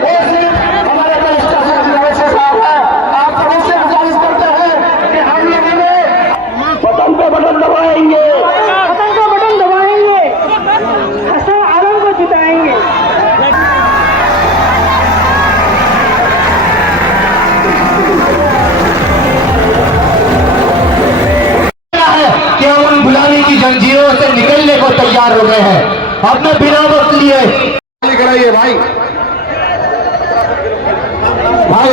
वो सिर्फ हमारे वरिष्ठ साहब है। आप सबों से गुजारिश करते हैं कि हम लोगों ने बटन पे बटन दबाएंगे, बटन को बटन दबाएंगे, हसन आलम को जिताएंगे। कि हम उन गुलामी की जंजीरों से निकलने को तैयार हो गए हैं। अपने बिना वक्त लिए कराइए भाई भाई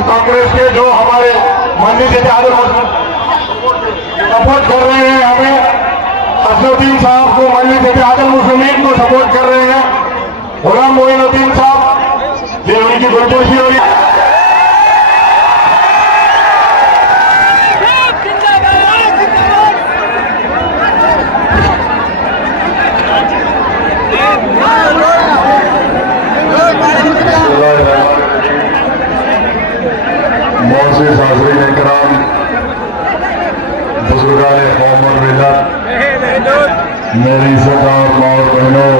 कांग्रेस के जो हमारे मंदिर से सपोर्ट कर रहे हैं, हमें असदुद्दीन साहब को मंदिर से आदम मुस्लिमीन को सपोर्ट कर रहे हैं। गुलाम मोइनुद्दीन साहब ये उनकी गुरजोशी हो रही है। मोअज़्ज़िज़ हाज़रीन इकराम, बुजुर्गान कौम और मिल्लत, मेरी इज़्ज़तदार माँ और बहनों,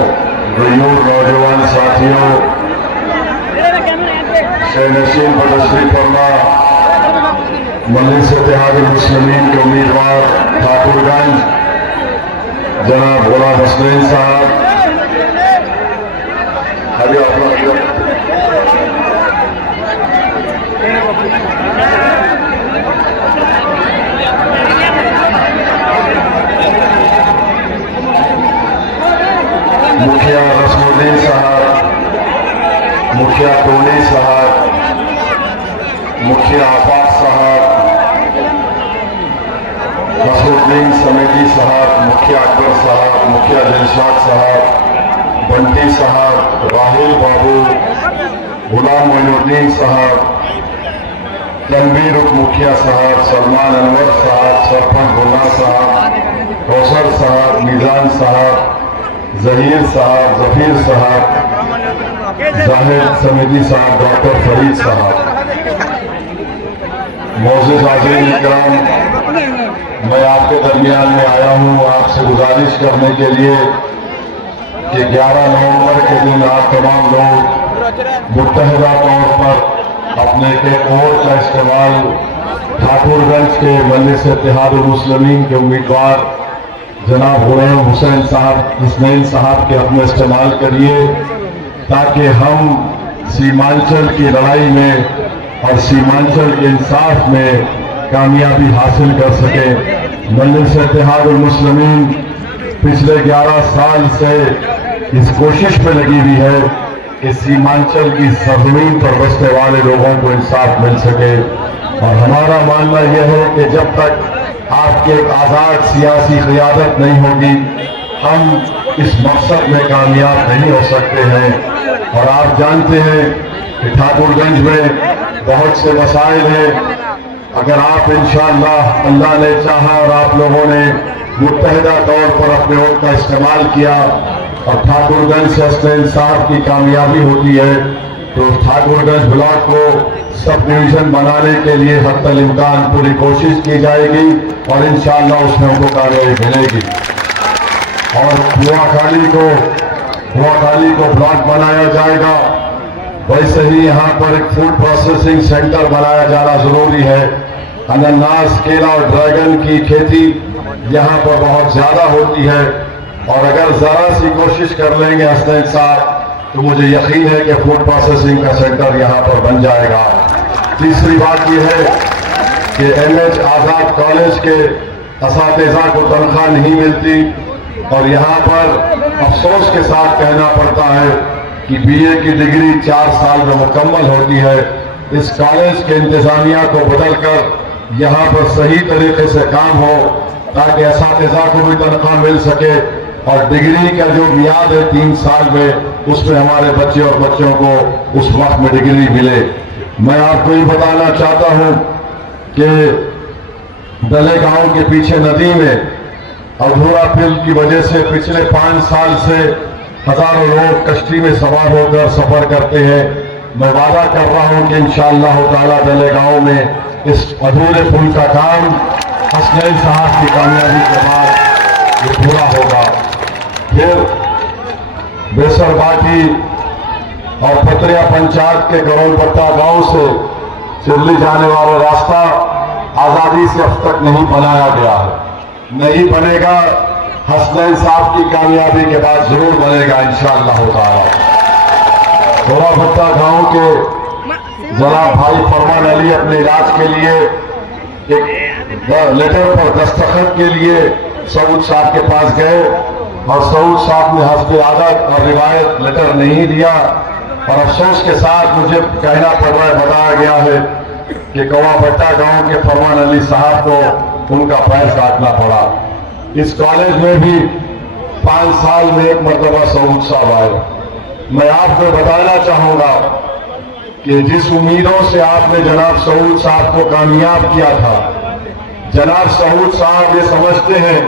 गयूर नौजवान साथियों, शहनशीन पर तशरीफ फरमा मजलिस इत्तेहाद मुस्लिमीन के उम्मीदवार ठाकुरगंज जनाब गुलाम हसनैन साहब, मुखिया रसमुद्दीन साहब, मुखिया टोनी साहब, मुखिया आफाक साहब, असदुद्दीन समेती साहब, मुखिया अकबर साहब, मुखिया दिलशाद साहब, बंटी साहब, राहुल बाबू, गुलाम मोइनुद्दीन साहब, तनवीर उप मुखिया साहब, सलमान अनवर साहब, सरपंच गुल्ला साहब, कौसर साहब, मीजान साहब, जहीर साहब, जफीर साहब, जाहिद समिति साहब, डॉक्टर फरीद साहब, मोअज़्ज़िज़ आज़ीम इकराम, मैं आपके दरमियान में आया हूँ आपसे गुजारिश करने के लिए कि 11 नवंबर के दिन आप तमाम लोग मुत्तहिदा तौर पर अपने के वोट का इस्तेमाल ठाकुरगंज के मजलिस इत्तेहादुल मुस्लिमीन के उम्मीदवार जनाब गुलाम हुसैन साहब हुसैन साहब के अपने इस्तेमाल करिए, ताकि हम सीमांचल की लड़ाई में और सीमांचल के इंसाफ में कामयाबी हासिल कर सके। मजलिस इत्तेहादुल मुस्लिमीन पिछले 11 साल से इस कोशिश में लगी हुई है कि सीमांचल की सरजमीन पर बसने वाले लोगों को इंसाफ मिल सके, और हमारा मानना यह है कि जब तक आपकी एक आज़ाद सियासी क़ियादत नहीं होगी हम इस मकसद में कामयाब नहीं हो सकते हैं। और आप जानते हैं कि ठाकुरगंज में बहुत से मसाइल हैं। अगर आप इंशाअल्लाह अल्लाह ने चाहा और आप लोगों ने मुत्तहिदा तौर पर अपने वोट का इस्तेमाल किया और ठाकुरगंज से असले इंसाफ की कामयाबी होती है, तो ठाकुरगंज ब्लॉक को सब डिवीजन बनाने के लिए हत्तल इम्कान पूरी कोशिश की जाएगी और इंशाअल्लाह उसमें हमको कामयाबी मिलेगी। और हुआखाली को ब्लॉक बनाया जाएगा। वैसे ही यहाँ पर एक फूड प्रोसेसिंग सेंटर बनाया जाना जरूरी है। अनानास, केला और ड्रैगन की खेती यहाँ पर बहुत ज्यादा होती है, और अगर जरा सी कोशिश कर लेंगे हसनैन साहब तो मुझे यकीन है कि फूड प्रोसेसिंग का सेंटर यहाँ पर बन जाएगा। तीसरी बात यह है कि एमएच आज़ाद कॉलेज के असातिज़ा को तनख्वाह नहीं मिलती, और यहाँ पर अफसोस के साथ कहना पड़ता है कि बीए की डिग्री 4 साल में मुकम्मल होती है। इस कॉलेज के इंतजामिया को बदलकर यहाँ पर सही तरीके से काम हो, ताकि असातिज़ा को भी तनख्वाह मिल सके, और डिग्री का जो मियाद है 3 साल में, उसमें हमारे बच्चे और बच्चों को उस वक्त में डिग्री मिले। मैं आपको ये बताना चाहता हूँ कि डले गांव के पीछे नदी में अधूरा पुल की वजह से पिछले 5 साल से हजारों लोग कश्ती में सवार होकर सफर करते हैं। मैं वादा कर रहा हूं कि इंशाअल्लाह ताला डले गांव में इस अधूरे पुल का काम हसनैन साहब की कामयाबी के बाद ये पूरा होगा। फिर बेसरबाटी और पतरिया पंचायत के गरोलपट्टा गांव से चिरली जाने वाला रास्ता आजादी से अब तक नहीं बनाया गया है, नहीं बनेगा। हसनैन साहब की कामयाबी के बाद जरूर बनेगा इंशाअल्लाह ताला। गरोलपट्टा गांव के जनाब भाई फरमान अली अपने इलाज के लिए एक लेटर पर दस्तखत के लिए सऊद साहब के पास गए, और सऊद साहब ने हस्ब आदत और रिवायत लेटर नहीं दिया, और अफसोस के साथ मुझे कहना पड़ रहा है, बताया गया है कि गवाभट्टा गांव के फरमान अली साहब को उनका पैर काटना पड़ा। इस कॉलेज में भी 5 साल में एक मरतबा सऊद साहब आए। मैं आपको बताना चाहूंगा कि जिस उम्मीदों से आपने जनाब सऊद साहब को कामयाब किया था, जनाब सऊद साहब ये समझते हैं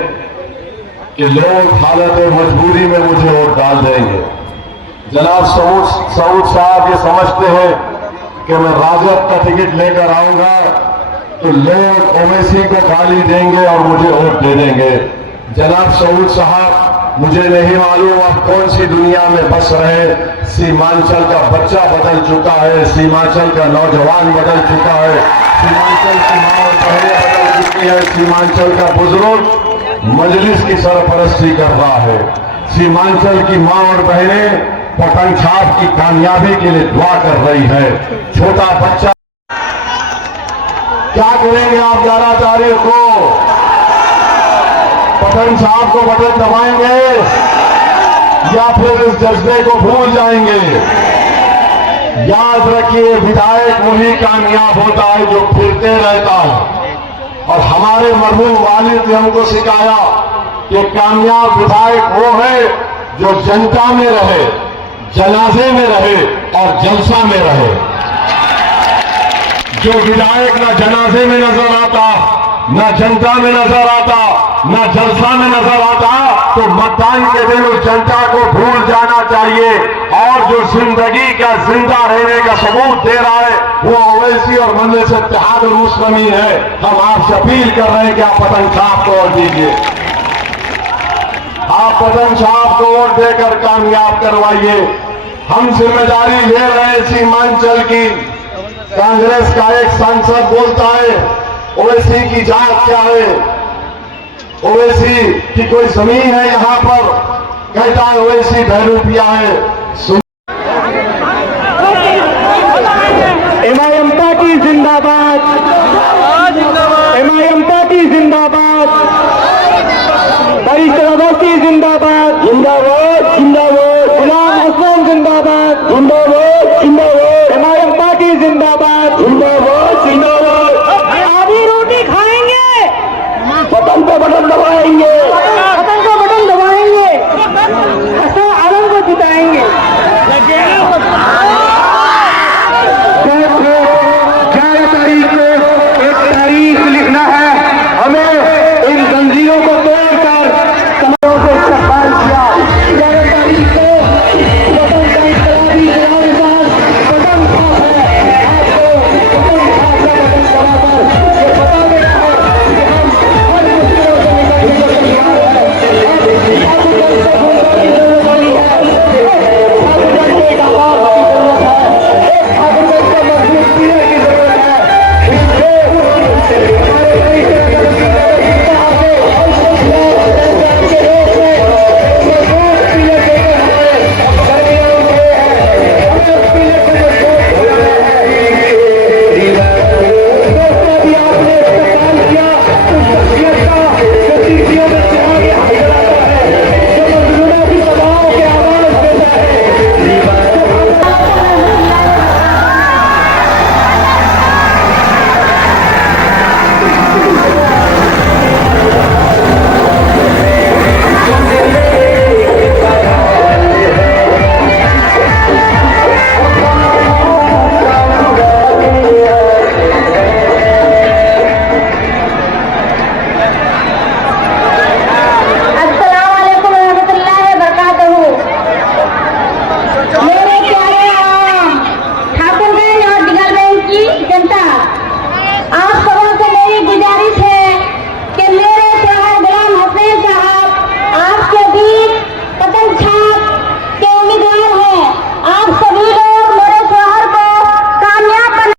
कि लोग हालत मजबूरी में मुझे वोट डाल देंगे। जनाब सऊद साहब ये समझते हैं कि मैं राजद का टिकट लेकर आऊंगा तो लोग ओवैसी को गाली देंगे और मुझे वोट दे देंगे। जनाब सऊद साहब, मुझे नहीं मालूम आप कौन सी दुनिया में बस रहे। सीमांचल का बच्चा बदल चुका है, सीमांचल का नौजवान बदल चुका है, सीमांचल की मां और बहनें बदल चुकी है, सीमांचल का बुजुर्ग मजलिस की सरपरस्ती कर रहा है, सीमांचल की मां और बहनें पतंग छाप की कामयाबी के लिए दुआ कर रही है। छोटा बच्चा क्या करेंगे आप 11 तारीख को? पतंग छाप को बटन दबाएंगे या फिर इस जज्बे को भूल जाएंगे? याद रखिए, विधायक वही कामयाब होता है जो फिरते रहता है। और हमारे मरहूम वालिद ने हमको सिखाया कि कामयाब विधायक वो है जो जनता में रहे, जनाजे में रहे और जलसा में रहे। जो विधायक ना जनाजे में नजर आता, ना जनता में नजर आता, ना जलसा में नजर आता, तो मतदान के दिन उस जनता को भूल जाना चाहिए। और जो जिंदगी का जिंदा रहने का सबूत दे रहा है वो ओवैसी और मजलिस इत्तेहादुल मुस्लिमीन है। हम आपसे अपील कर रहे हैं कि आप पतन साहब को वोट दीजिए, आप पतन साहब को वोट देकर कामयाब करवाइए। हम जिम्मेदारी ले रहे हैं सीमांचल की। कांग्रेस का एक सांसद बोलता है ओवैसी की जात क्या है, ओवैसी की कोई जमीन है यहां पर, कहता है ओवैसी बहरूपिया है। एमआईएम